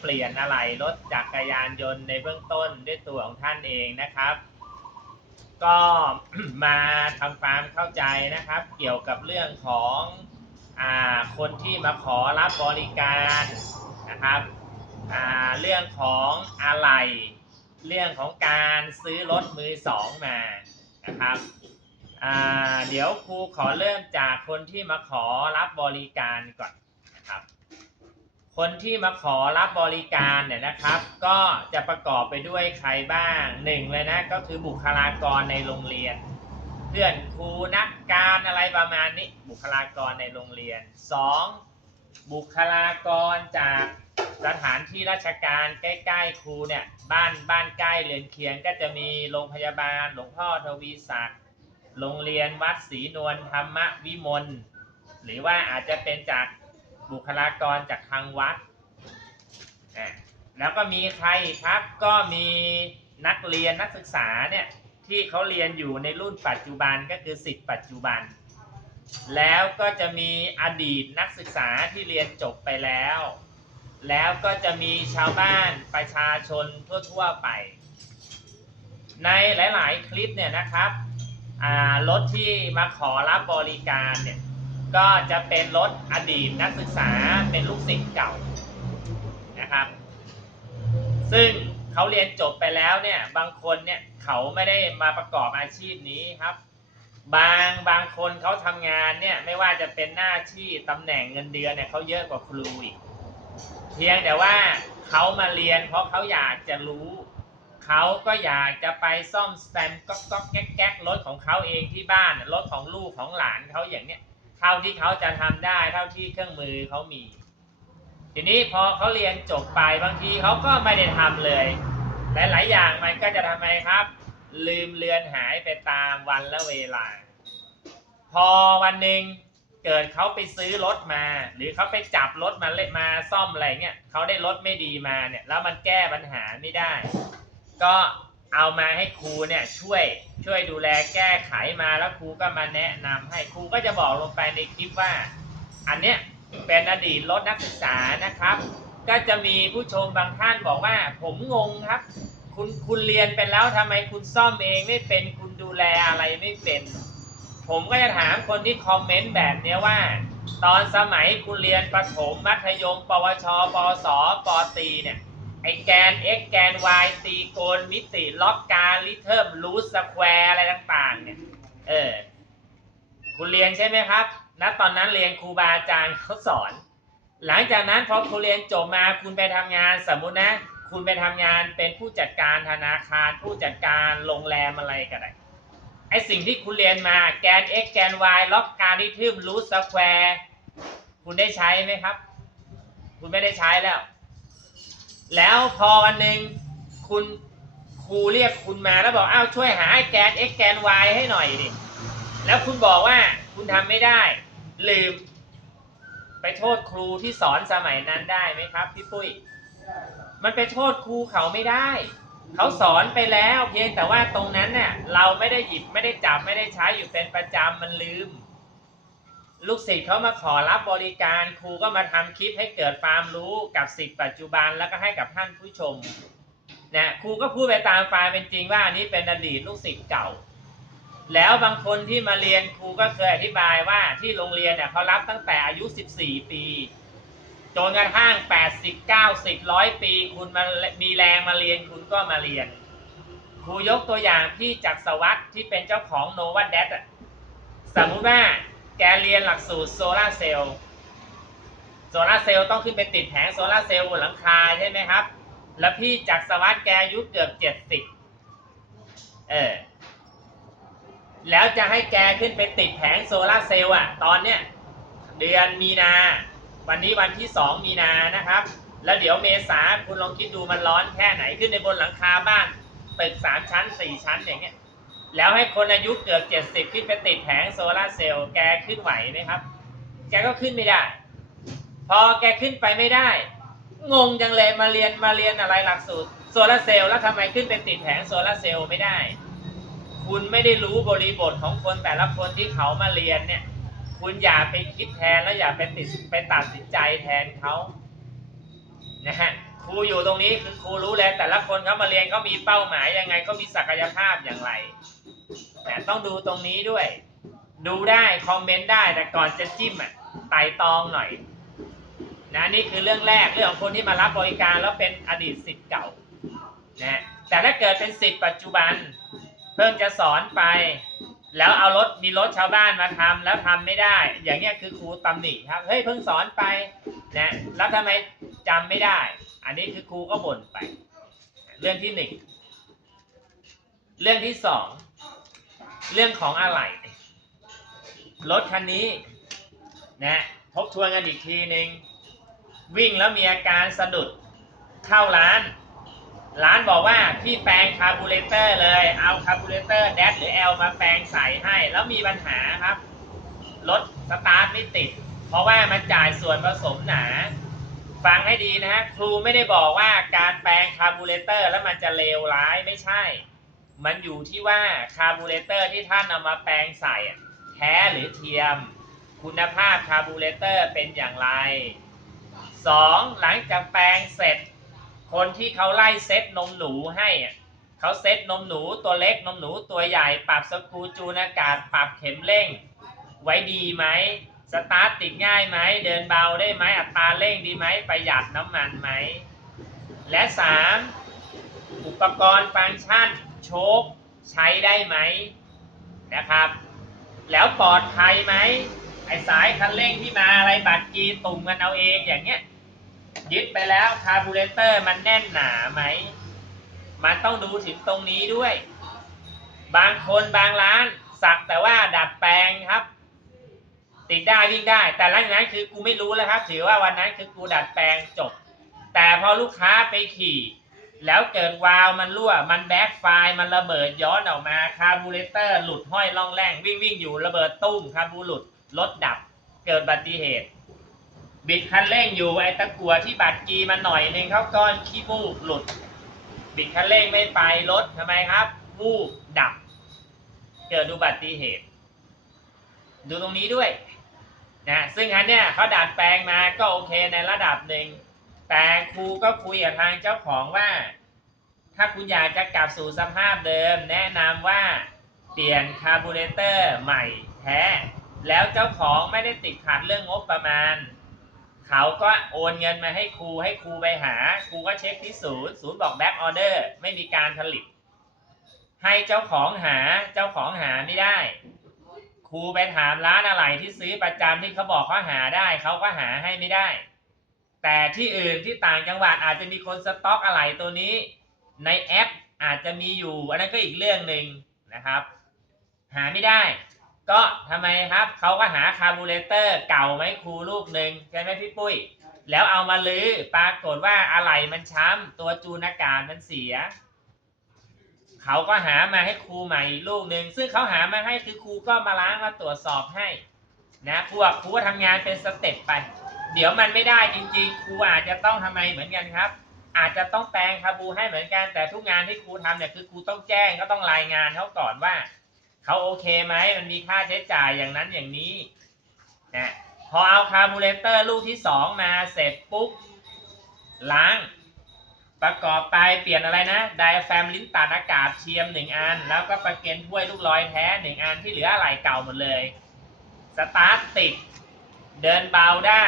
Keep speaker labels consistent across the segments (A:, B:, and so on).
A: เปลี่ยนอะไหล่รถจักรยานยนต์ในเบื้องต้นด้วยตัวของท่านเองนะครับ ก็มาทำความเข้าใจนะครับ เกี่ยวกับเรื่องของอคนที่มาขอรับบริการนะครับเรื่องของอะไหล่เรื่องของการซื้อรถมือสองมานะครับเดี๋ยวครูขอเริ่มจากคนที่มาขอรับบริการก่อนนะครับ คนที่มาขอรับบริการเนี่ยนะครับ ก็จะประกอบไปด้วยใครบ้างหนึ่งเลยนะก็คือบุคลากรในโรงเรียน เพื่อนครูนักการอะไรประมาณนี้ บุคลากรในโรงเรียนสองบุคลากรจากสถานที่ราชการใกล้ๆครูเนี่ยบ้านบ้านใกล้เรือนเคียงก็จะมีโรงพยาบาล หลวงพ่อทวีศักดิ์โรงเรียนวัดศรีนวลธรรมวิมลหรือว่าอาจจะเป็นจาก บุคลากรจากทางวัด แล้วก็มีใครครับ ก็มีนักเรียนนักศึกษาเนี่ยที่เขาเรียนอยู่ในรุ่นปัจจุบันก็คือสิทธิ์ปัจจุบัน แล้วก็จะมีอดีตนักศึกษาที่เรียนจบไปแล้ว แล้วก็จะมีชาวบ้านประชาชนทั่วๆไป ในหลาย ๆ คลิปเนี่ยนะครับรถที่มาขอรับบริการเนี่ย ก็จะเป็นรถอดีตนักศึกษาเป็นลูกศิษย์เก่านะครับ ซึ่งเขาเรียนจบไปแล้วเนี่ยบางคนเนี่ยเขาไม่ได้มาประกอบอาชีพนี้ครับ บางบางคนเขาทำงานเนี่ยไม่ว่าจะเป็นหน้าที่ตำแหน่งเงินเดือนเนี่ยเขาเยอะกว่าครูอีกเพียงแต่ว่าเขามาเรียนเพราะเขาอยากจะรู้เขาก็อยากจะไปซ่อมแซมก๊อกก๊อกแก๊กแก๊กรถของเขาเองที่บ้านรถของลูกของหลานเขาอย่างเนี้ย เท่าที่เขาจะทำได้เท่าที่เครื่องมือเขามี ทีนี้พอเขาเรียนจบไปบางทีเขาก็ไม่ได้ทำเลย หลาย ๆ อย่างมันก็จะทำไมครับ ลืมเลือนหายไปตามวันและเวลา พอวันหนึ่งเกิดเขาไปซื้อรถมา หรือเขาไปจับรถมาเละมาซ่อมอะไรเงี้ยเขาได้รถไม่ดีมาเนี่ยแล้วมันแก้ปัญหาไม่ได้ ก็ เอามาให้ครูเนี่ยช่วยช่วยดูแลแก้ไขมาแล้วครูก็มาแนะนำให้ครูก็จะบอกลงไปในคลิปว่า อันเนี้ยเป็นอดีตรถนักศึกษานะครับ ก็จะมีผู้ชมบางท่านบอกว่า ผมงงครับ คุณคุณเรียนไปแล้วทำไมคุณซ่อมเองไม่เป็นคุณดูแลอะไรไม่เป็น ผมก็จะถามคนที่คอมเมนต์แบบเนี้ยว่า ตอนสมัยคุณเรียนประถมมัธยม ปวช ปสปตีเนี่ย อแกน x แกน y ตีโกณมิติล็อกการลิเทิมรูทสแควร์อะไรต่างๆ เนี่ย เออ คุณเรียนใช่ไหมครับ ณ ตอนนั้นเรียนครูบาอาจารย์เขาสอน หลังจากนั้นพอคุณเรียนจบมาคุณไปทำงานสมมุตินะ คุณไปทำงานเป็นผู้จัดการธนาคาร ผู้จัดการโรงแรมอะไรก็ได้ ไอสิ่งที่คุณเรียนมาแกน x แกน y ล็อกการลิเทึมรูทสแควร์ คุณได้ใช้ไหมครับ คุณไม่ได้ใช้แล้ว แล้วพอวันหนึ่งคุณครูเรียกคุณมาแล้วบอกอ้าวช่วยหาไอ้แกน x แกน y ให้หน่อยดิแล้วคุณบอกว่าคุณทำไม่ได้ ลืม ไปโทษครูที่สอนสมัยนั้นได้ไหมครับพี่ปุ้ยมันไปโทษครูเขาไม่ได้ เขาสอนไปแล้วเพียงแต่ว่าตรงนั้นเนี่ยเราไม่ได้หยิบไม่ได้จับไม่ได้ใช้อยู่เป็นประจำมันลืม ลูกศิษย์เขามาขอรับบริการครูก็มาทำคลิปให้เกิดความรู้กับศิษย์ปัจจุบันแล้วก็ให้กับท่านผู้ชมนะครูก็พูดไปตามความเป็นจริงว่าอันนี้เป็นอดีตลูกศิษย์เก่า แล้วบางคนที่มาเรียนครูก็เคยอธิบายว่าที่โรงเรียนเนี่ยเขารับตั้งแต่อายุ 14 ปีจนกระทั่ง 80 90 100 ปี คุณมามีแรงมาเรียนคุณก็มาเรียน ครูยกตัวอย่างพี่จักรสวัสดิ์ที่เป็นเจ้าของโนวัตเดตสมมุติว่า แกเรียนหลักสูตรโซลาเซลล์โซลาเซลล์ต้องขึ้นไปติดแผงโซลาเซลล์บนหลังคาใช่ไหมครับ แล้วพี่จักรสวัสดิ์แกอายุเกือบ70เออแล้วจะให้แกขึ้นไปติดแผงโซลาเซลล์อะ ตอนเนี้ยเดือนมีนา วันนี้วันที่2มีนานะครับ แล้วเดี๋ยวเมษาคุณลองคิดดูมันร้อนแค่ไหนขึ้นในบนหลังคาบ้านตึกสามชั้นสี่ชั้นอย่างเงี้ย แล้วให้คนอายุเกือบเจ็ดสิบขึ้นไปติดแผงโซลาร์เซลล์แกขึ้นไหวไหมครับ แกก็ขึ้นไม่ได้ พอแกขึ้นไปไม่ได้ งงจังเลยมาเรียนมาเรียนอะไรหลักสูตรโซลาร์เซลล์แล้วทำไมขึ้นไปติดแผงโซลาร์เซลล์ไม่ได้ คุณไม่ได้รู้บริบทของคนแต่ละคนที่เขามาเรียนเนี่ย คุณอย่าไปคิดแทนแล้วอย่าไปติดไปตัดสินใจแทนเขานะฮะ รูอยู่ตรงนี้คือครูรู้แล้วแต่ละคนเขามาเรียนเขามีเป้าหมายยังไงเขามีศักยภาพอย่างไรแต่ต้องดูตรงนี้ด้วย ดูได้คอมเมนต์ได้แต่ก่อนจะจิ้มอะไต่ตองหน่อยนะนี่คือเรื่องแรกเรื่องของคนที่มารับบริการแล้วเป็นอดีตสิทธิ์เก่านะแต่ถ้าเกิดเป็นสิทธิ์ปัจจุบัน เพิ่งจะสอนไป แล้วเอารถมีรถชาวบ้านมาทำแล้วทำไม่ได้ อย่างเงี้ยคือครูตำหนิครับเฮ้ยเพิ่งสอนไปนะแล้วทำไมจำไม่ได้ อันนี้คือครูก็บ่นไป เรื่องที่หนึ่งเรื่องที่สองเรื่องของอะไรรถคันนี้นะทบทวนกันอีกทีหนึ่งวิ่งแล้วมีอาการสะดุดเข้าร้าน ร้านบอกว่าพี่แปลงคาร์บูเรเตอร์เลยเอาคาร์บูเรเตอร์แดดหรือ L มาแปลงใส่ให้ แล้วมีปัญหาครับรถสตาร์ทไม่ติด เพราะว่ามันจ่ายส่วนผสมหนา ฟังให้ดีนะฮะครูไม่ได้บอกว่าการแปลงคาร์บูเรเตอร์แล้วมันจะเลวร้ายไม่ใช่ มันอยู่ที่ว่าคาร์บูเรเตอร์ที่ท่านเอามาแปลงใส่แท้หรือเทียม คุณภาพคาร์บูเรเตอร์เป็นอย่างไรสองหลังจากแปลงเสร็จ คนที่เขาไล่เซตนมหนูให้เขาเซตนมหนูตัวเล็กนมหนูตัวใหญ่ปรับสกูจูนอากาศปรับเข็มเร่ง ไว้ดีไหม สตาร์ทติดง่ายไหม เดินเบาได้ไหม อัตราเร่งดีไหม ประหยัดน้ำมันไหม และสามอุปกรณ์ฟังก์ชันโชคใช้ได้ไหมนะครับ แล้วปลอดภัยไหม ไอสายคันเร่งที่มาอะไรบัตรกีตุ่มกันเอาเองอย่างเงี้ย ยึดไปแล้วคาร์บูเรเตอร์มันแน่นหนาไหม มันต้องดูถึงตรงนี้ด้วย บางคนบางร้านสักแต่ว่าดัดแปลงครับ ติดได้วิ่งได้ แต่หลังจากนั้นคือกูไม่รู้แล้วครับ ถือว่าวันนั้นคือกูดัดแปลงจบ แต่พอลูกค้าไปขี่ แล้วเกิดวาล์วมันรั่ว มันแบ็คไฟล์มันระเบิดย้อนออกมาคาร์บูเรเตอร์หลุดห้อยล่องแรงวิ่งวิ่งอยู่ระเบิดตุ้มคาร์บูหลุดรถดับเกิดอุบัติเหตุ บิดคันเร่งอยู่ไอ้ตะกัวที่บัดกีมันหน่อยหนึ่งเขาก้อนขี้มูกหลุด บิดคันเร่งไม่ไปรถทำไมครับวูบดับ เกิดอุบัติเหตุ ดูตรงนี้ด้วย นะซึ่งอันเนี้ยเขาดัดแปลงมาก็โอเคในระดับหนึ่ง แต่ครูก็คุยกับทางเจ้าของว่า ถ้าคุณอยากจะกลับสู่สภาพเดิม แนะนำว่าเปลี่ยนคาร์บูเรเตอร์ใหม่แท้ แล้วเจ้าของไม่ได้ติดขัดเรื่องงบประมาณ เขาก็โอนเงินมาให้ครูให้ครูไปหา ครูก็เช็คที่ศูนย์ศูนย์บอกแบ็กออเดอร์ไม่มีการผลิต ให้เจ้าของหาเจ้าของหาไม่ได้ ครูไปถามร้านอะไรที่ซื้อประจำที่เขาบอกเขาหาได้เขาก็หาให้ไม่ได้ แต่ที่อื่นที่ต่างจังหวัดอาจจะมีคนสต็อกอะไรตัวนี้ ในแอปอาจจะมีอยู่ อันนั้นก็อีกเรื่องหนึ่งนะครับ หาไม่ได้ ก็ทำไมครับเขาก็หาคาร์บูเรเตอร์เก่าไหมครูลูกหนึ่งใช่ไหมพี่ปุ้ย แล้วเอามาลื้อปรากฏว่าอะไหล่มันช้ำตัวจูนอากาศมันเสีย เขาก็หามาให้ครูใหม่ลูกหนึ่งซึ่งเขาหามาให้คือครูก็มาล้างมาตรวจสอบให้นะครูครูก็ทำงานเป็นสเต็ปไป เดี๋ยวมันไม่ได้จริงๆ ครูอาจจะต้องทำไมเหมือนกันครับ อาจจะต้องแปลงคาบูให้เหมือนกันแต่ทุกงานที่ครูทำเนี่ยคือครูต้องแจ้งก็ต้องรายงานเขาก่อนว่าเขาโอเคไหมมันมีค่าใช้จ่ายอย่างนั้นอย่างนี้นะพอเอาคาบูเรเตอร์ลูกที่สองมาเสร็จปุ๊บล้าง ประกอบไปเปลี่ยนอะไรนะไดอะแฟมลิ้นตัดอากาศเทียมหนึ่งอัน แล้วก็ประเก็นถ้วยลูกลอยแท้หนึ่งอันที่เหลืออะไรเก่าหมดเลย สตาร์ทติด เดินเบาได้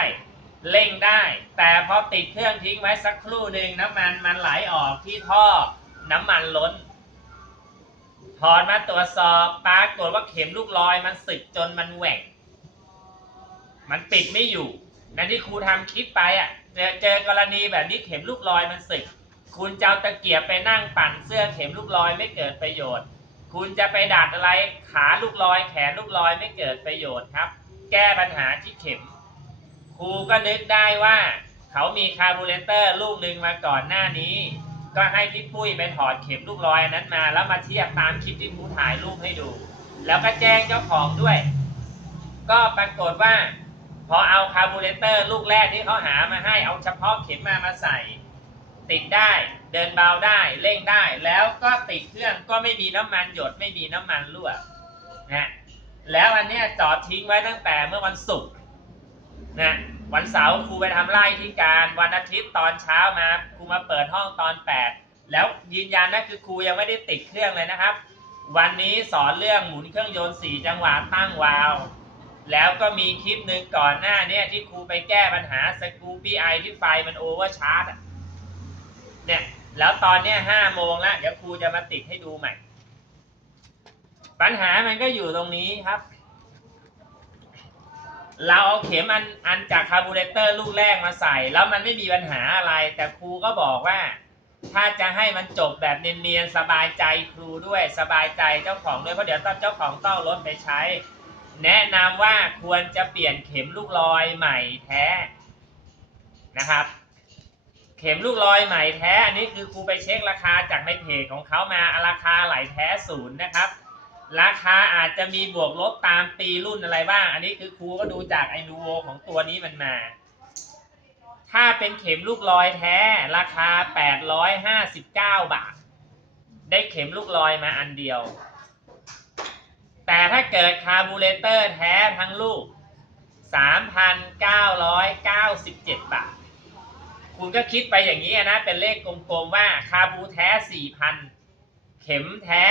A: เร่งได้ แต่พอติดเครื่องทิ้งไว้สักครู่หนึ่งน้ำมันมันไหลออกที่ท่อน้ำมันล้นถอดมาตรวจสอบปรากฏว่าเข็มลูกลอยมันสึกจนมันแหว่ง มันปิดไม่อยู่ นั่นที่ครูทำคลิปไปอะ เจอเจอกรณีแบบนี้เข็มลูกลอยมันสึก คุณจะเอาตะเกียบไปนั่งปั่นเสื้อเข็มลูกลอยไม่เกิดประโยชน์ คุณจะไปดัดอะไรขาลูกลอย แขนลูกลอยไม่เกิดประโยชน์ครับ แก้ปัญหาที่เข็ม ครูก็นึกได้ว่า เขามีคาร์บูเรเตอร์ลูกหนึ่งมาก่อนหน้านี้ ก็ให้พี่ปุ้ยไปถอดเข็มลูกลอยนนั้นมา แล้วมาเทียบตามคลิปที่ครูถ่ายรูปให้ดู แล้วก็แจ้งเจ้าของด้วย ก็ปรากฏว่า พอเอาคาร์บูเรเตอร์ลูกแรกที่เขาหามาให้เอาเฉพาะเข็มมามาใส่ ติดได้ เดินเบาได้เร่งได้ แล้วก็ติดเครื่องก็ไม่มีน้ำมันหยดไม่มีน้ำมันรั่วนะแล้วอันเนี้ยจอดทิ้งไว้ตั้งแต่เมื่อวันศุกร์นะวันเสาร์ครูไปทำไร่ที่การวันอาทิตย์ตอนเช้ามาครูมาเปิดห้องตอน8แล้วยืนยันนะคือครูยังไม่ได้ติดเครื่องเลยนะครับ วันนี้สอนเรื่องหมุนเครื่องยนต์สี่จังหวะตั้งวาล์วแล้วก็มีคลิปหนึ่งก่อนหน้าเนี้ที่ครูไปแก้ปัญหาสกูปี้ไอที่ไฟมันโอเวอร์ชาร์จ เนี่ยแล้วตอนเนี้ยห้าโมงแล้วเดี๋ยวครูจะมาติดให้ดูใหม่ ปัญหามันก็อยู่ตรงนี้ครับ เราเอาเข็มอันอันจากคาร์บูเรเตอร์ลูกแรกมาใส่ แล้วมันไม่มีปัญหาอะไร แต่ครูก็บอกว่า ถ้าจะให้มันจบแบบเนียนๆสบายใจครูด้วยสบายใจเจ้าของด้วยเพราะเดี๋ยวต้องเจ้าของต้องเอารถไปใช้ แนะนำว่าควรจะเปลี่ยนเข็มลูกลอยใหม่แท้นะครับ เข็มลูกลอยใหม่แท้อันนี้คือครูไปเช็คราคาจากในเพจของเขามาราคาไหลแท้ศูนย์นะครับ ราคาอาจจะมีบวกลบตามปีรุ่นอะไรบ้าง อันนี้คือครูก็ดูจากไอนูโวของตัวนี้มันมา ถ้าเป็นเข็มลูกลอยแท้ ราคา 859 บาท ได้เข็มลูกลอยมาอันเดียว แต่ถ้าเกิดคาร์บูเรเตอร์แท้ทั้งลูก 3,997 บาท คุณก็คิดไปอย่างนี้นะ เป็นเลขกลมๆว่าคาบูแท้4,000เข็มแท้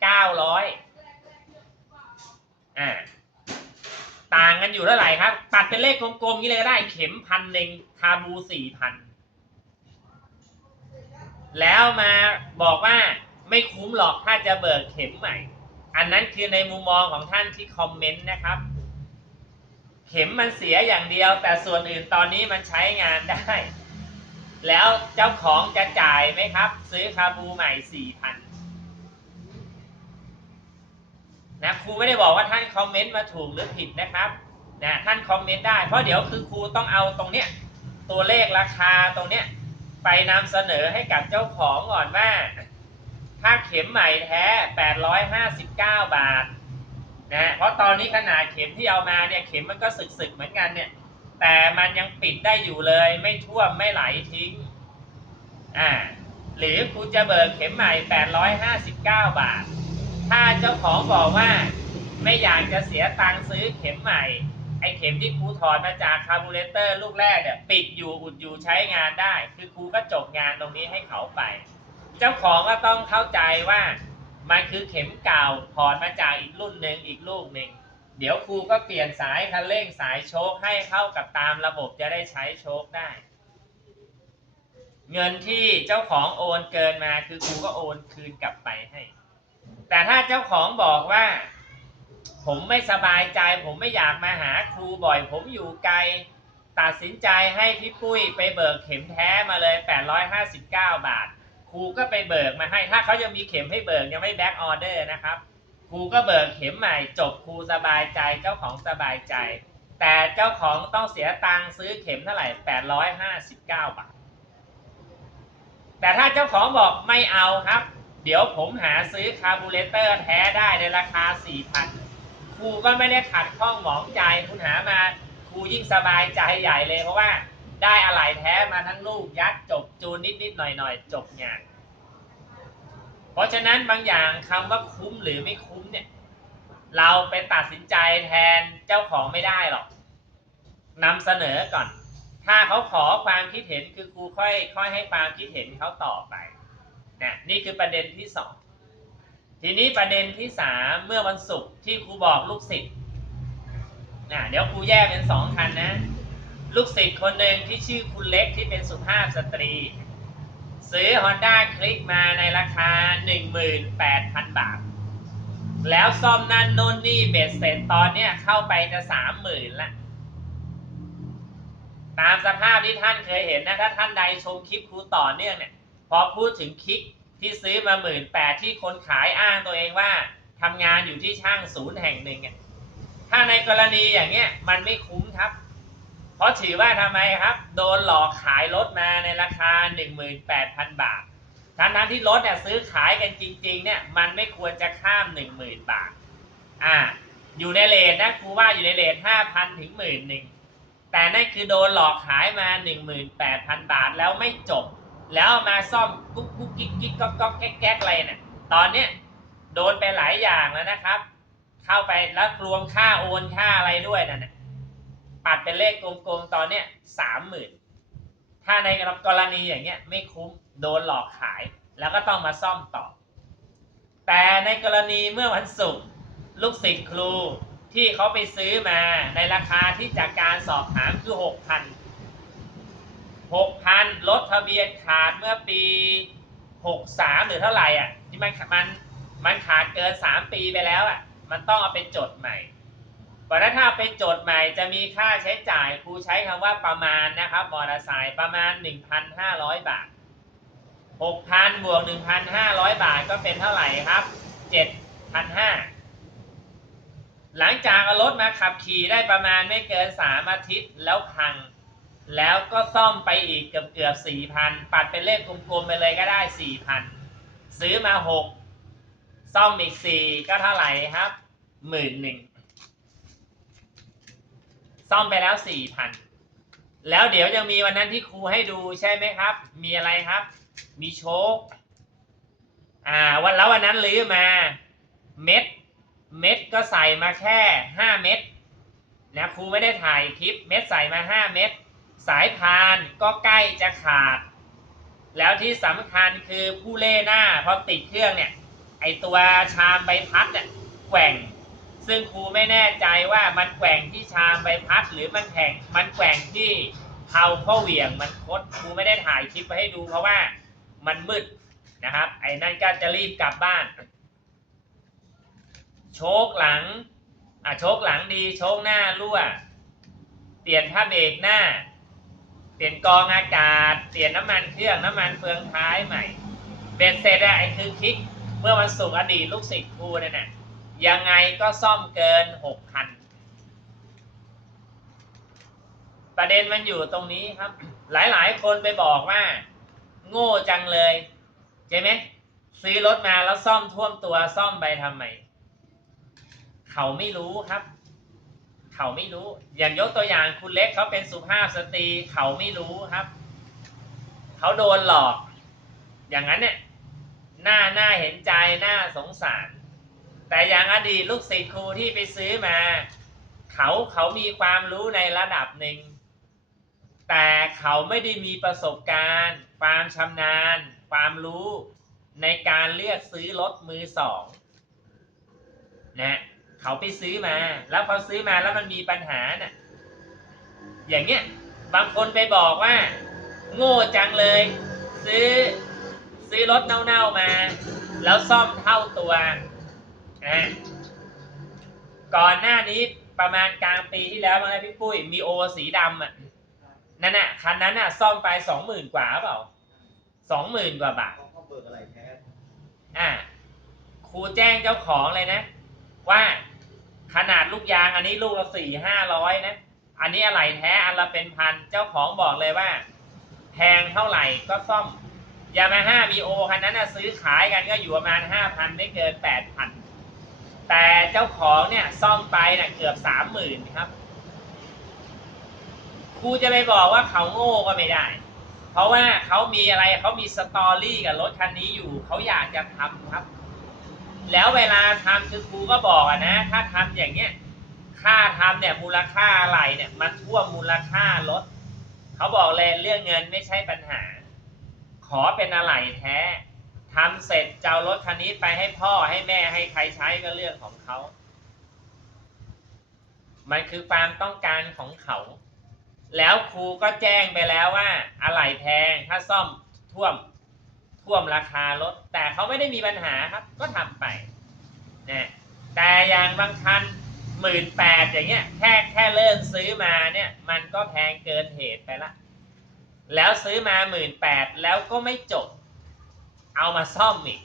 A: 900อ่าต่างกันอยู่เท่าไหร่ครับ ตัดเป็นเลขกลมๆนี้เลยก็ได้เข็มพันหนึ่งคาบูสี่พันแล้วมาบอกว่าไม่คุ้มหรอกถ้าจะเบิกเข็มใหม่ อันนั้นคือในมุมมองของท่านที่คอมเมนต์นะครับ เข็มมันเสียอย่างเดียวแต่ส่วนอื่นตอนนี้มันใช้งานได้ แล้วเจ้าของจะจ่ายไหมครับ ซื้อคาบูใหม่สี่พันนะครูไม่ได้บอกว่าท่านคอมเมนต์มาถูกหรือผิดนะครับนะท่านคอมเมนต์ได้เพราะเดี๋ยวคือครูต้องเอาตรงเนี้ยตัวเลขราคาตรงเนี้ยไปนำเสนอให้กับเจ้าของก่อนว่าถ้าเข็มใหม่แท้ 859 บาทนะเพราะตอนนี้ขนาดเข็มที่เอามาเนี่ยเข็มมันก็สึกๆเหมือนกันเนี่ย แต่มันยังปิดได้อยู่เลย ไม่ท่วมไม่ไหลทิ้งอ่าหรือครูจะเบิกเข็มใหม่ 859 บาท ถ้าเจ้าของบอกว่าไม่อยากจะเสียตังค์ซื้อเข็มใหม่ ไอเข็มที่ครูถอดมาจากคาร์บูเรเตอร์ลูกแรกเนี่ยปิดอยู่อุดอยู่ใช้งานได้ คือครูก็จบงานตรงนี้ให้เขาไป เจ้าของก็ต้องเข้าใจว่ามันคือเข็มเก่าถอดมาจากอีกรุ่นหนึ่งอีกลูกหนึ่ง เดี๋ยวครูก็เปลี่ยนสายคันเร่งสายโชคให้เข้ากับตามระบบจะได้ใช้โชคได้ เงินที่เจ้าของโอนเกินมาคือครูก็โอนคืนกลับไปให้ แต่ถ้าเจ้าของบอกว่า ผมไม่สบายใจ ผมไม่อยากมาหาครูบ่อย ผมอยู่ไกล ตัดสินใจให้พี่ปุ้ยไปเบิกเข็มแท้มาเลย 859 บาท ครูก็ไปเบิกมาให้ ถ้าเขายังมีเข็มให้เบิกยังไม่แบ็กออเดอร์นะครับ ครูก็เบิกเข็มใหม่จบครูสบายใจเจ้าของสบายใจ แต่เจ้าของต้องเสียตังค์ซื้อเข็มเท่าไหร่859 บาท แต่ถ้าเจ้าของบอกไม่เอาครับ เดี๋ยวผมหาซื้อคาร์บูเรเตอร์แท้ได้ในราคา 4,000ครูก็ไม่ได้ขัดข้องหมองใจคุณหามาครูยิ่งสบายใจใหญ่เลยเพราะว่าได้อะไหล่แท้มาทั้งลูกยัดจบจูนนิดๆหน่อยๆ จบงาน เพราะฉะนั้นบางอย่างคำว่าคุ้มหรือไม่คุ้มเนี่ย เราไปตัดสินใจแทนเจ้าของไม่ได้หรอกนำเสนอก่อน ถ้าเขาขอความคิดเห็นคือครูค่อย ค่อยให้ความคิดเห็นเขาต่อไปนะนี่คือประเด็นที่สองทีนี้ประเด็นที่สามเมื่อวันศุกร์ที่ครูบอกลูกศิษย์นะเดี๋ยวครูแยกเป็นสองคันนะ ลูกศิษย์คนหนึ่งที่ชื่อคุณเล็กที่เป็นสุภาพสตรี ซื้อ Honda คลิกมาในราคา 18,000 บาท แล้วซ่อมนั่นโน่นนี่เบ็ดเสร็จตอนเนี้ยเข้าไปจะสามหมื่นละ ตามสภาพที่ท่านเคยเห็นนะ ถ้าท่านใดชมคลิปครูต่อเนื่องเนี่ย พอพูดถึงคลิกที่ซื้อมาหมื่นแปดที่คนขายอ้างตัวเองว่าทำงานอยู่ที่ช่างศูนย์แห่งหนึ่งอะถ้าในกรณีอย่างเงี้ยมันไม่คุ้มครับ เพราะถือว่าทำไมครับ โดนหลอกขายรถมาในราคา 18,000 บาท ทั้งนั้นที่รถเนี่ยซื้อขายกันจริง ๆ เนี่ยมันไม่ควรจะข้าม 10,000 บาท อ่า อยู่ในเลทนะครูว่าอยู่ในเลท5,000 ถึงหมื่นหนึ่งแต่นั่นคือโดนหลอกขายมา 18,000 บาทแล้วไม่จบ แล้วมาซ่อมกุ๊กกุ๊กกิ๊กกิ๊กก๊อกก๊อกแก๊กแก๊กอะไรเนี่ย ตอนเนี้ยโดนไปหลายอย่างแล้วนะครับ เข้าไปแล้วรวมค่าโอนค่าอะไรด้วยนั่นน่ะ ปัดเป็นเลขกลมๆตอนเนี้ยสามหมื่นถ้าในกรณีอย่างเงี้ยไม่คุ้มโดนหลอกขาย แล้วก็ต้องมาซ่อมต่อ แต่ในกรณีเมื่อวันศุกร์ลูกศิษย์ครูที่เขาไปซื้อมาในราคาที่จากการสอบถามคือหกพันหกพันรถทะเบียนขาดเมื่อปีหกสามหรือเท่าไหร่อะที่มันมันมันขาดเกินสามปีไปแล้วอะ มันต้องเอาไปจดใหม่ เพราะนั้นถ้าเอาไปจดใหม่จะมีค่าใช้จ่ายครูใช้คำว่าประมาณนะครับมอเตอร์ไซค์ประมาณ 1,500 บาท 6,000 บวก 1,500 บาทก็เป็นเท่าไหร่ครับ 7,500 หลังจากเอารถมาขับขี่ได้ประมาณไม่เกิน 3 อาทิตย์แล้วพัง แล้วก็ซ่อมไปอีกเกือบเกือบ4,000 ปัดเป็นเลขกลมๆไปเลยก็ได้ 4,000 ซื้อมา 6 ซ่อมอีก 4 ก็เท่าไหร่ครับหมื่นหนึ่ง ซ่อมไปแล้วสี่พันแล้วเดี๋ยวยังมีวันนั้นที่ครูให้ดูใช่ไหมครับ มีอะไรครับ มีโชคอ่าวันแล้ววันนั้นลื้อมา เม็ด เม็ดก็ใส่มาแค่ห้าเม็ดนะครูไม่ได้ถ่ายคลิปเม็ดใส่มาห้าเม็ดสายพานก็ใกล้จะขาด แล้วที่สำคัญคือผู้เล่หน้าพอติดเครื่องเนี่ย ไอตัวชามใบพัดเนี่ยแกว่ง ซึ่งครูไม่แน่ใจว่ามันแกว่งที่ชามใบพัด หรือมันแข่งมันแกว่งที่เท้าข้อเหวี่ยงมันคดครูไม่ได้ถ่ายคลิปไปให้ดูเพราะว่ามันมืดนะครับ ไอ้นั่นก็จะรีบกลับบ้าน โชคหลังอะโชคหลังดีโชคหน้ารั่ว เปลี่ยนผ้าเบรกหน้า เปลี่ยนกองอากาศ เปลี่ยนน้ำมันเครื่องน้ำมันเฟืองท้ายใหม่เบ็ดเสร็จอะไอ้คือคลิกเมื่อวันศุกร์อดีตลูกศิษย์ครูเนี่ยนะ ยังไงก็ซ่อมเกินหกพัน ประเด็นมันอยู่ตรงนี้ครับ หลายๆ คนไปบอกว่า โง่จังเลยใช่ไหมซื้อรถมาแล้วซ่อมท่วมตัวซ่อมไปทำไม เขาไม่รู้ครับ เขาไม่รู้ อย่างยกตัวอย่างคุณเล็กเขาเป็นสุภาพสตรีเขาไม่รู้ครับ เขาโดนหลอก อย่างนั้นเนี่ยหน้าหน้าเห็นใจหน้าสงสาร แต่อย่างอดีตลูกศิษย์ครูที่ไปซื้อมา เขาเขามีความรู้ในระดับหนึ่ง แต่เขาไม่ได้มีประสบการณ์ ความชำนาญ ความรู้ในการเลือกซื้อรถมือสองนะเขาไปซื้อมา แล้วพอซื้อมาแล้วมันมีปัญหาน่ะอย่างเงี้ยบางคนไปบอกว่า โง่จังเลย ซื้อซื้อรถเน่าๆมา แล้วซ่อมเท่าตัว อะก่อนหน้านี้ประมาณกลางปีที่แล้วมั้งนะพี่ปุ้ยมีโอสีดำอะนั่นน่ะคันนั้นน่ะ ซ่อมไปสองหมื่นกว่าเปล่าสองหมื่นกว่าบาท
B: เขาเขาเบิกอะไรแท้
A: อะครูแจ้งเจ้าของเลยนะ ว่าขนาดลูกยางอันนี้ลูกละสี่ห้าร้อยนะ อันนี้อะไรแท้อันละเป็นพันเจ้าของบอกเลยว่า แพงเท่าไหร่ก็ซ่อมยามาฮ่ามีโอคันนั้นนะซื้อขายกันก็อยู่ประมาณห้าพันไม่เกินแปดพัน แต่เจ้าของเนี่ยซ่อมไปน่ะเกือบสามหมื่นครับครูจะไปบอกว่าเขาโง่ก็ไม่ได้ เพราะว่าเขามีอะไรเขามีสตอรี่กับรถคันนี้อยู่เขาอยากจะทำครับ แล้วเวลาทำคือครูก็บอกนะ ถ้าทำอย่างเงี้ยค่าทำเนี่ยมูลค่าอะไรเนี่ยมันท่วมมูลค่ารถเขาบอกเลยเรื่องเงินไม่ใช่ปัญหา ขอเป็นอะไรแท้ ทำเสร็จจะเอารถคันนี้ไปให้พ่อให้แม่ให้ใครใช้ก็เรื่องของเขา มันคือความต้องการของเขา แล้วครูก็แจ้งไปแล้วว่า อะไรแพงถ้าซ่อมท่วมท่วมราคารถ แต่เขาไม่ได้มีปัญหาครับ ก็ทำไปนะแต่อย่างบางคันหมื่นแปดอย่างเงี้ยแค่แค่เริ่มซื้อมาเนี่ยมันก็แพงเกินเหตุไปละ แล้วซื้อมาหมื่นแปดแล้วก็ไม่จบ เอามาซ่อมอีก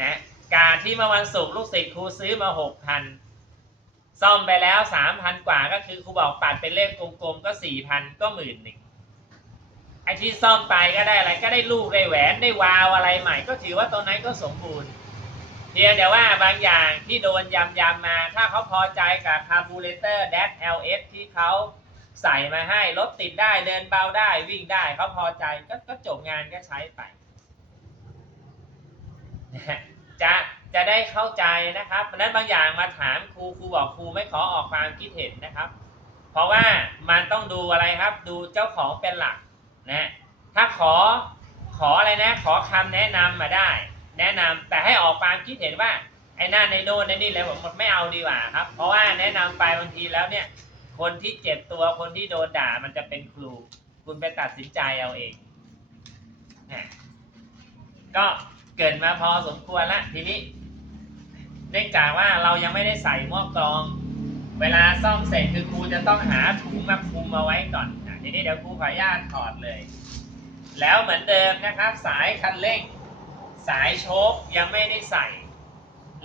A: นะการที่เมื่อวันศุกร์ลูกศิษย์ครูซื้อมาหกพันซ่อมไปแล้วสามพันกว่าก็คือครูบอกปัดเป็นเลขกลมๆก็สี่พันก็หมื่นหนึ่งไอ้ที่ซ่อมไปก็ได้อะไรก็ได้ลูกได้แหวนได้วาวอะไรใหม่ ก็ถือว่าตัวนั้นก็สมบูรณ์เพียงแต่ว่าบางอย่างที่โดนยำยำมา ถ้าเขาพอใจกับคาร์บูเรเตอร์แดช LS ที่เขาใส่มาให้รถติดได้เดินเบาได้วิ่งได้เขาพอใจก็ก็จบงานก็ใช้ไป จะจะได้เข้าใจนะครับเพราะนั้นบางอย่างมาถามครูครูบอกครูไม่ขอออกความคิดเห็นนะครับ เพราะว่ามันต้องดูอะไรครับ ดูเจ้าของเป็นหลักนะถ้าขอขออะไรนะ ขอคำแนะนำมาได้ แนะนำแต่ให้ออกความคิดเห็นว่าไอ้นั่นในโน่นในนี่แล้วผมไม่เอาดีกว่าครับ เพราะว่าแนะนำไปบางทีแล้วเนี่ย คนที่เจ็บตัวคนที่โดนด่ามันจะเป็นครู คุณไปตัดสินใจเอาเองนะก็ เกิดมาพอสมควรละทีนี้เนื่องจากว่าเรายังไม่ได้ใส่หม้อกรอง เวลาซ่อมเสร็จคือครูจะต้องหาถุงมาคุมเอาไว้ก่อนอะทีนี้เดี๋ยวครูขออนุญาตถอดเลย แล้วเหมือนเดิมนะครับ สายคันเร่ง สายโชคยังไม่ได้ใส่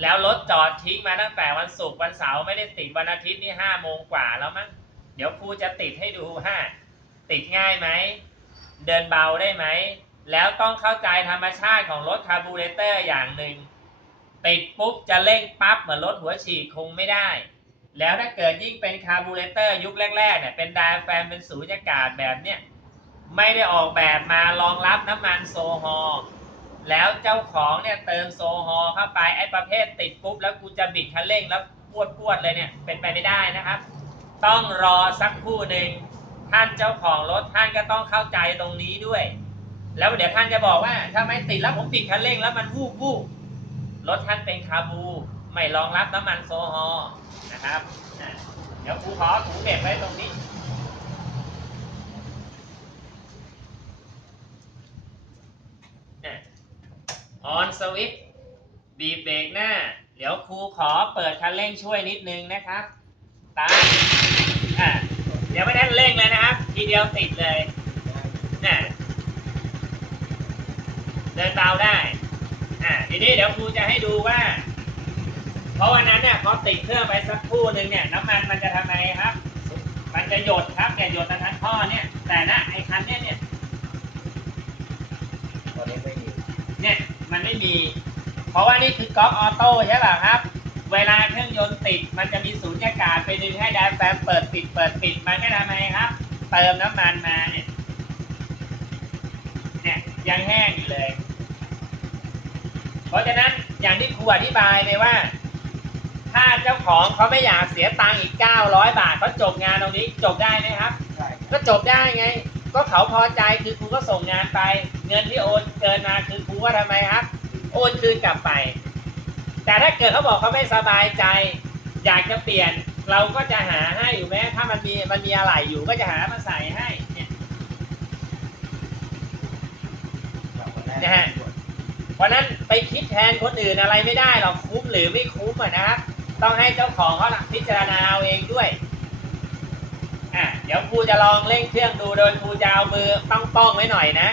A: แล้วรถจอดทิ้งมาตั้งแต่วันศุกร์วันเสาร์ไม่ได้ติดวันอาทิตย์นี่ห้าโมงกว่าแล้วมั้งเดี๋ยวครูจะติดให้ดูว่าติดง่ายไหม เดินเบาได้ไหม แล้วต้องเข้าใจธรรมชาติของรถคาร์บูเรเตอร์อย่างหนึ่ง ติดปุ๊บจะเร่งปั๊บเหมือนรถหัวฉีดคงไม่ได้ แล้วถ้าเกิดยิ่งเป็นคาร์บูเรเตอร์ยุคแรกๆเนี่ยเป็นไดอะแฟรมเป็นสูญญากาศแบบเนี้ยไม่ได้ออกแบบมารองรับน้ำมันโซฮอลแล้วเจ้าของเนี่ยเติมโซฮอลเข้าไปไอ้ประเภทติดปุ๊บแล้วกูจะบิดคันเร่งแล้วพวดพวดๆเลยเนี่ยเป็นไปไม่ได้นะครับ ต้องรอสักคู่หนึ่งท่านเจ้าของรถท่านก็ต้องเข้าใจตรงนี้ด้วย แล้วเดี๋ยวท่านจะบอกว่าถ้าไม่ติดแล้วผมบิดคันเร่งแล้วมันวูบวูบรถท่านเป็นคาบูไม่รองรับน้ำมันโซฮอลนะครับเดี๋ยวครูขอถุงเก็บไว้ตรงนี้ออนสวิตบีบเบรกหน้า เดี๋ยวครูขอเปิดคันเร่งช่วยนิดนึงนะครับตาอะเดี๋ยวไม่ได้เร่งเลยนะครับ ทีเดียวติดเลยน่ะ เดินเบาได้ อะทีนี้เดี๋ยวครูจะให้ดูว่า เพราะวันนั้นเนี่ยพอติดเครื่องไปสักครู่หนึ่งเนี่ยน้ำมันมันจะทำไงครับ มันจะหยดครับเนี่ยหยดทางท่อเนี่ย แต่นะไอ้คันเนี้ยเนี่ย
B: ตอนนี้ไม่มี
A: เนี่ยมันไม่มี เพราะว่านี่คือก๊อกออโต้ใช่ป่ะครับ เวลาเครื่องยนต์ติดมันจะมีสูญญากาศไปดึงให้ไดอะแฟรมเปิดปิดเปิดปิดมันก็ทำไมครับ เติมน้ำมันมาเนี่ย เนี่ยยังแห้งอยู่เลย เพราะฉะนั้นอย่างที่ครูอธิบายไปว่า ถ้าเจ้าของเขาไม่อยากเสียตังค์อีก 900 บาทเขาจบงานตรงนี้จบได้ไหมครับ
B: ใช่
A: ก็จบได้ไง ก็เขาพอใจคือครูก็ส่งงานไป เงินที่โอนเกินมาคือครูว่าทำไมครับ โอนคืนกลับไป แต่ถ้าเกิดเขาบอกเขาไม่สบายใจ อยากจะเปลี่ยนเราก็จะหาให้อยู่แม้ถ้ามันมีมันมีอะไรอยู่ก็จะหามาใส่ให้เนี่ย
B: เราก็ได้
A: นะฮะ เพราะนั้นไปคิดแทนคนอื่นอะไรไม่ได้หรอกคุ้มหรือไม่คุ้มอะนะครับต้องให้เจ้าของเขาลักพิจารณาเอาเองด้วยอะเดี๋ยวครูจะลองเร่งเครื่องดูโดยครูจะเอามือป้องป้องไว้หน่อยนะ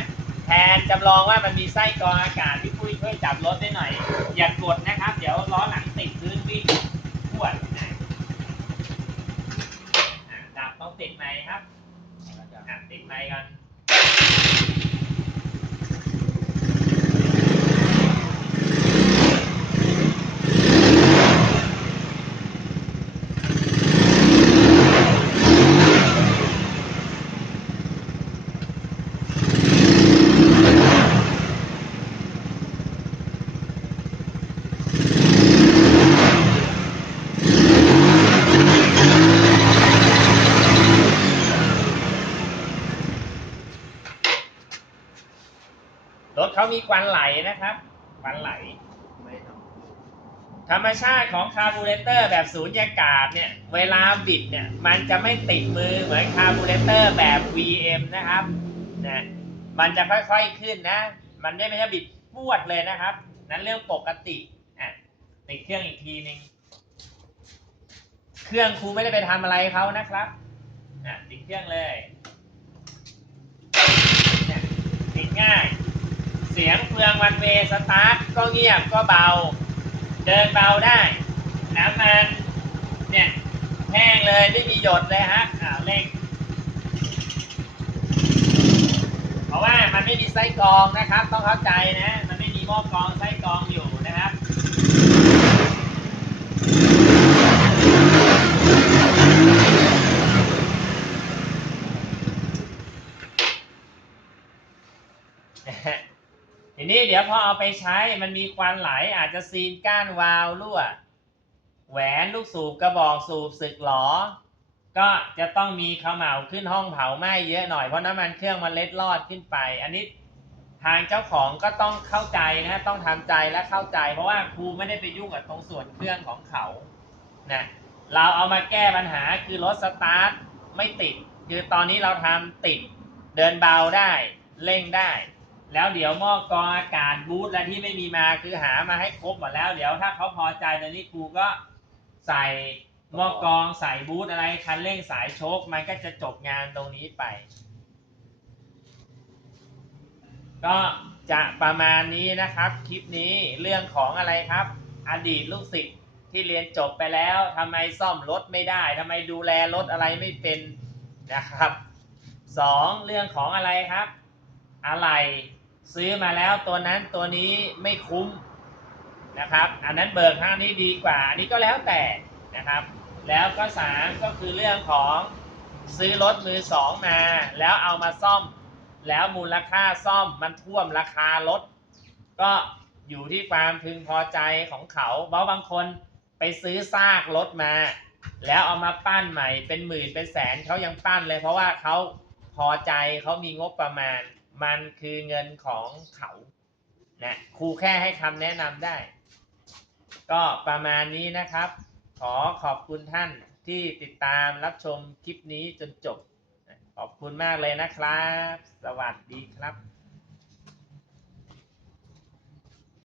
A: แทนจำลองว่ามันมีไส้กรองอากาศที่ปุ้ยช่วยจับรถได้หน่อย อย่ากดนะครับ เดี๋ยวล้อหลังติดพื้นวิ่งปวดนะอะจับต้องติดไหมครับอะติดไหมกัน มีควันไหลนะครับ ควันไหล ธรรมชาติของคาร์บูเรเตอร์แบบสูญญากาศเนี่ย เวลาบิดเนี่ย มันจะไม่ติดมือเหมือนคาร์บูเรเตอร์แบบ VM นะครับนะมันจะค่อยๆขึ้นนะ มันไม่ใช่บิดปวดเลยนะครับ นั้นเรื่องปกติอะติดเครื่องอีกทีหนึ่งเครื่องครูไม่ได้ไปทำอะไรเขานะครับอะติดเครื่องเลยติดง่าย เสียงเฟืองวันเวสตาร์ทก็เงียบก็เบา เดินเบาได้น้ำมันเนี่ยแห้งเลยไม่มีหยดเลยฮะอ่าเร่งเพราะว่ามันไม่มีไส้กรองนะครับ ต้องเข้าใจนะ มันไม่มีหม้อกรองไส้กรองอยู่นะครับ ที นี้เดี๋ยวพอเอาไปใช้มันมีควันไหลอาจจะซีนก้านวาล์วรั่ว แหวนลูกสูบกระบอกสูบสึกหรอก็จะต้องมีขม่าวขึ้นห้องเผาไหม้เยอะหน่อยเพราะน้ำมันเครื่องมันเล็ดลอดขึ้นไป อันนี้ทางเจ้าของก็ต้องเข้าใจนะต้องทำใจและเข้าใจ เพราะว่าครูไม่ได้ไปยุ่งกับตรงส่วนเครื่องของเขานะเราเอามาแก้ปัญหาคือรถสตาร์ทไม่ติด คือตอนนี้เราทำติดเดินเบาได้เร่งได้ แล้วเดี๋ยวหม้อกรองอากาศบูทและที่ไม่มีมาคือหามาให้ครบหมดแล้ว เดี๋ยวถ้าเขาพอใจตอนนี้ครูก็ใส่หม้อกรองใส่บูทอะไรคันเร่งสายโชคมันก็จะจบงานตรงนี้ไป ก็จะประมาณนี้นะครับ คลิปนี้เรื่องของอะไรครับ อดีตลูกศิษย์ที่เรียนจบไปแล้วทำไมซ่อมรถไม่ได้ทำไมดูแลรถอะไรไม่เป็นนะครับสองเรื่องของอะไรครับ อะไร ซื้อมาแล้วตัวนั้นตัวนี้ไม่คุ้มนะครับ อันนั้นเบิกห้างนี้ดีกว่า อันนี้ก็แล้วแต่นะครับ แล้วก็สามก็คือเรื่องของซื้อรถมือสองมาแล้วเอามาซ่อม แล้วมูลค่าซ่อมมันท่วมราคารถ ก็อยู่ที่ความพึงพอใจของเขาเพราะบางคนไปซื้อซากรถมา แล้วเอามาปั้นใหม่เป็นหมื่นเป็นแสนเขายังปั้นเลย เพราะว่าเขาพอใจเขามีงบประมาณ มันคือเงินของเขานะครูแค่ให้คำแนะนำได้ ก็ประมาณนี้นะครับ ขอขอบคุณท่านที่ติดตามรับชมคลิปนี้จนจบ ขอบคุณมากเลยนะครับ สวัสดีครับ